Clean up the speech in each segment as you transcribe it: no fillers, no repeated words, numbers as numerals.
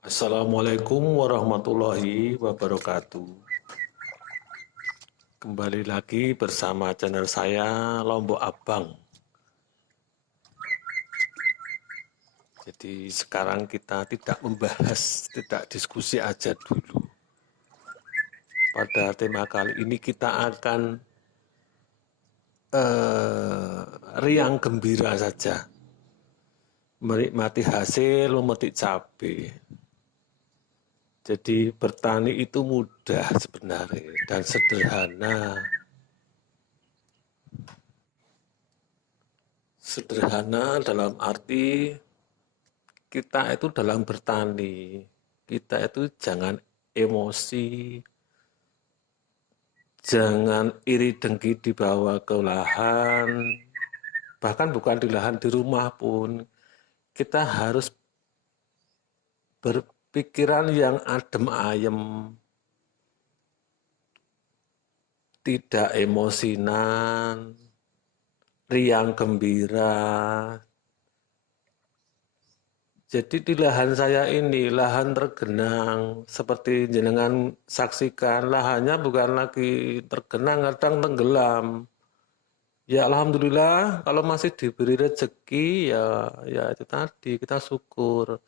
Assalamualaikum warahmatullahi wabarakatuh. Kembali lagi bersama channel saya Lombok Abang. Jadi sekarang kita tidak membahas, tidak diskusi aja dulu. Pada tema kali ini kita akan riang gembira saja. Menikmati hasil memetik cabai. Jadi bertani itu mudah sebenarnya dan sederhana. Sederhana dalam arti kita itu dalam bertani, kita itu jangan emosi, jangan iri dengki dibawa ke lahan, bahkan bukan di lahan, di rumah pun. Kita harus berpikiran yang adem ayem, tidak emosinan, riang gembira. Jadi di lahan saya ini, lahan tergenang, seperti jenengan saksikan, lahannya bukan lagi tergenang, kadang tenggelam. Ya alhamdulillah, kalau masih diberi rezeki, ya itu tadi, kita syukur.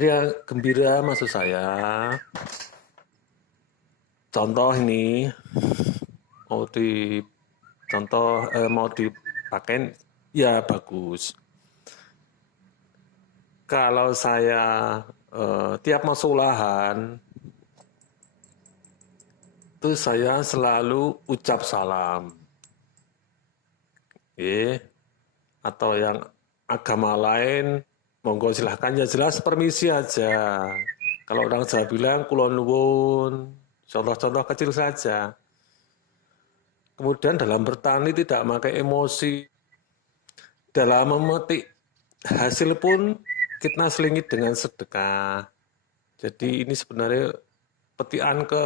Dia gembira maksud saya, contoh ini, mau di mau dipakai, ya bagus. Kalau saya tiap masuk lahan, itu saya selalu ucap salam. Atau yang agama lain, monggo silahkan, ya jelas permisi aja. Kalau orang Jawa bilang kulon nuwun, contoh-contoh kecil saja. Kemudian dalam bertani tidak pakai emosi. Dalam memetik hasil pun kita selingi dengan sedekah. Jadi ini sebenarnya petikan ke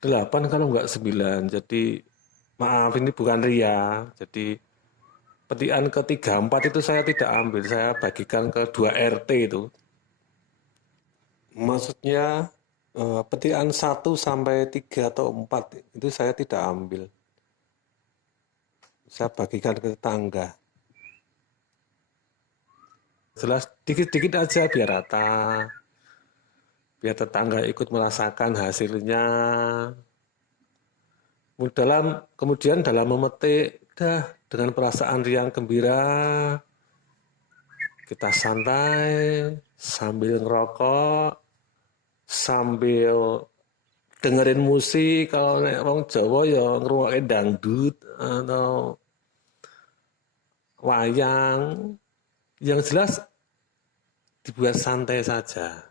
8 kalau nggak 9. Jadi maaf ini bukan ria. Jadi petikan ke 3, 4 itu saya tidak ambil. Saya bagikan ke 2 RT itu. Maksudnya petikan 1 sampai 3 atau 4 itu saya tidak ambil. Saya bagikan ke tetangga. Jelas dikit-dikit aja biar rata. Biar tetangga ikut merasakan hasilnya. Kemudian dalam memetik, dengan perasaan riang gembira, kita santai sambil ngerokok, sambil dengerin musik. Kalau nek wong Jawa ya ngrungokke dangdut atau wayang. Yang jelas dibuat santai saja.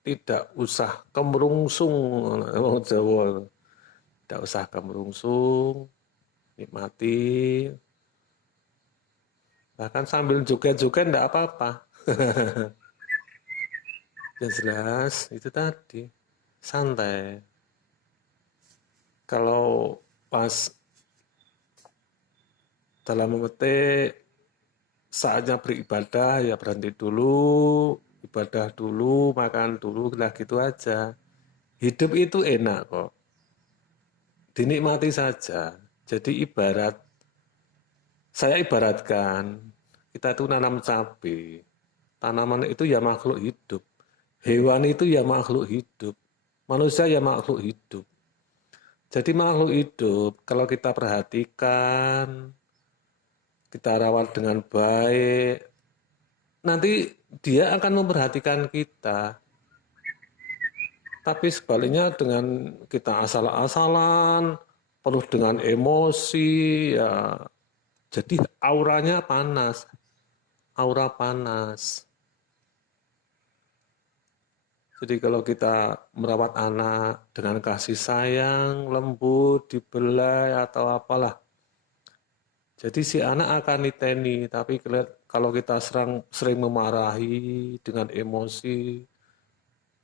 Tidak usah kemerungsung wong Jawa. Tidak usah kemerungsung, nikmati. Bahkan sambil joget-joget tidak apa-apa. Yang jelas itu tadi, santai. Kalau pas dalam memetik, saatnya beribadah, ya berhenti dulu, ibadah dulu, makan dulu, lah gitu aja. Hidup itu enak kok, dinikmati saja. Jadi saya ibaratkan, kita itu nanam cabai. Tanaman itu ya makhluk hidup. Hewan itu ya makhluk hidup. Manusia ya makhluk hidup. Jadi makhluk hidup, kalau kita perhatikan, kita rawat dengan baik, nanti dia akan memperhatikan kita. Tapi sebaliknya dengan kita asal-asalan, penuh dengan emosi, ya jadi auranya panas, aura panas. Jadi kalau kita merawat anak dengan kasih sayang, lembut, dibelai atau apalah, Jadi si anak akan niteni, tapi kalau kita sering memarahi dengan emosi,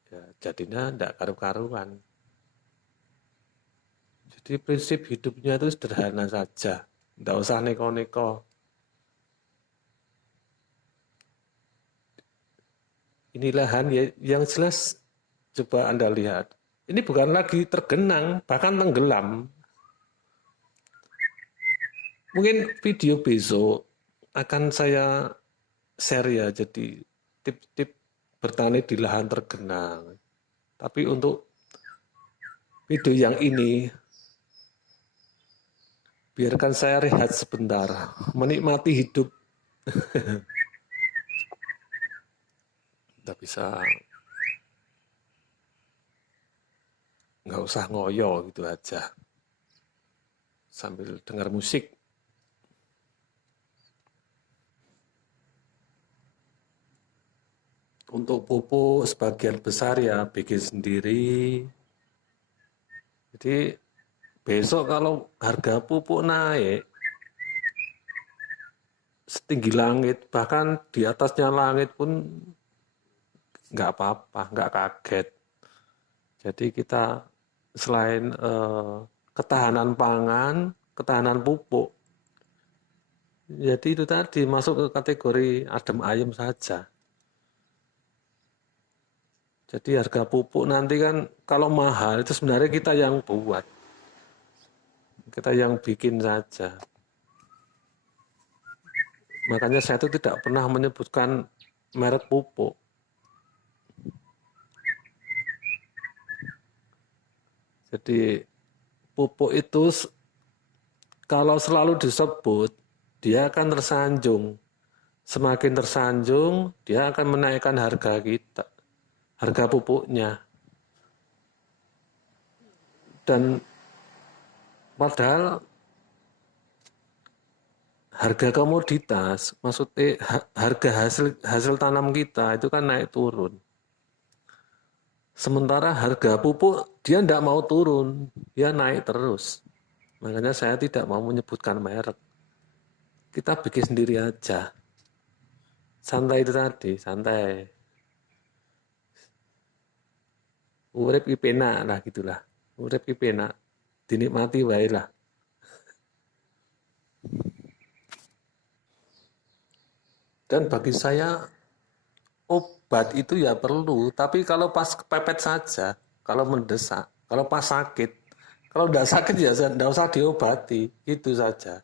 ya jadinya tidak karu-karuan. Jadi prinsip hidupnya itu sederhana saja, tidak usah neko-neko. Ini lahan yang jelas, coba Anda lihat. Ini bukan lagi tergenang, bahkan tenggelam. Mungkin video besok akan saya share ya, jadi tip-tip bertani di lahan tergenang. Tapi untuk video yang ini, biarkan saya rehat sebentar, menikmati hidup. Tidak bisa, nggak usah ngoyo gitu aja, sambil dengar musik. Untuk pupuk sebagian besar ya bikin sendiri. Jadi besok kalau harga pupuk naik setinggi langit, bahkan di atasnya langit pun nggak apa-apa, nggak kaget. Jadi kita selain ketahanan pangan, ketahanan pupuk, jadi itu tadi masuk ke kategori adem ayem saja. Jadi harga pupuk nanti kan kalau mahal itu sebenarnya kita yang buat. Kita yang bikin saja. Makanya saya itu tidak pernah menyebutkan merek pupuk. Jadi pupuk itu kalau selalu disebut, dia akan tersanjung. Semakin tersanjung, dia akan menaikkan harga kita, harga pupuknya. Dan padahal harga komoditas, maksudnya harga hasil tanam kita itu kan naik turun. Sementara harga pupuk dia tidak mau turun, dia naik terus. Makanya saya tidak mau menyebutkan merek. Kita bikin sendiri aja. Santai itu tadi, santai. Urip ki penak lah gitulah. Urip ki penak. Dinikmati wae lah. Dan bagi saya obat itu ya perlu, tapi kalau pas kepepet saja, kalau mendesak, kalau pas sakit, kalau tidak sakit ya tidak usah diobati, itu saja.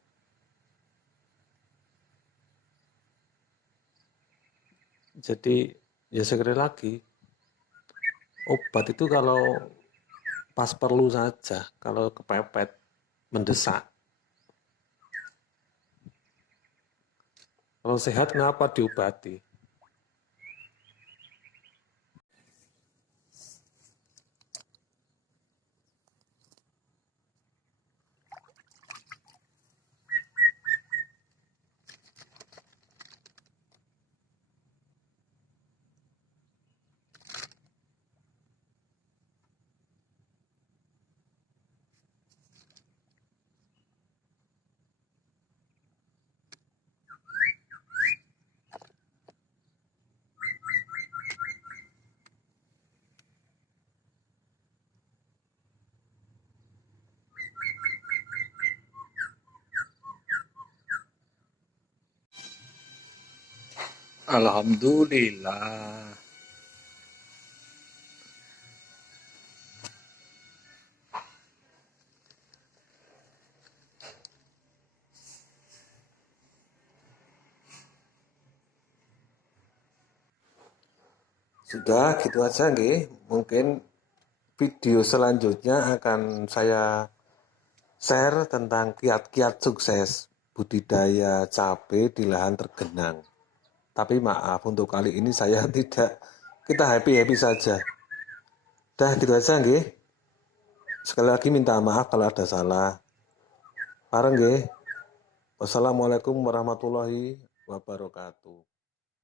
Jadi ya sekali lagi, obat itu kalau pas perlu saja, kalau kepepet, mendesak. Kalau sehat kenapa diobati? Alhamdulillah. Sudah gitu aja nggih. Mungkin video selanjutnya akan saya share tentang kiat-kiat sukses budidaya cabai di lahan tergenang. Tapi maaf untuk kali ini saya tidak, kita happy-happy saja. Dah gitu aja nggih. Sekali lagi minta maaf kalau ada salah. Pareng nggih. Wassalamualaikum warahmatullahi wabarakatuh.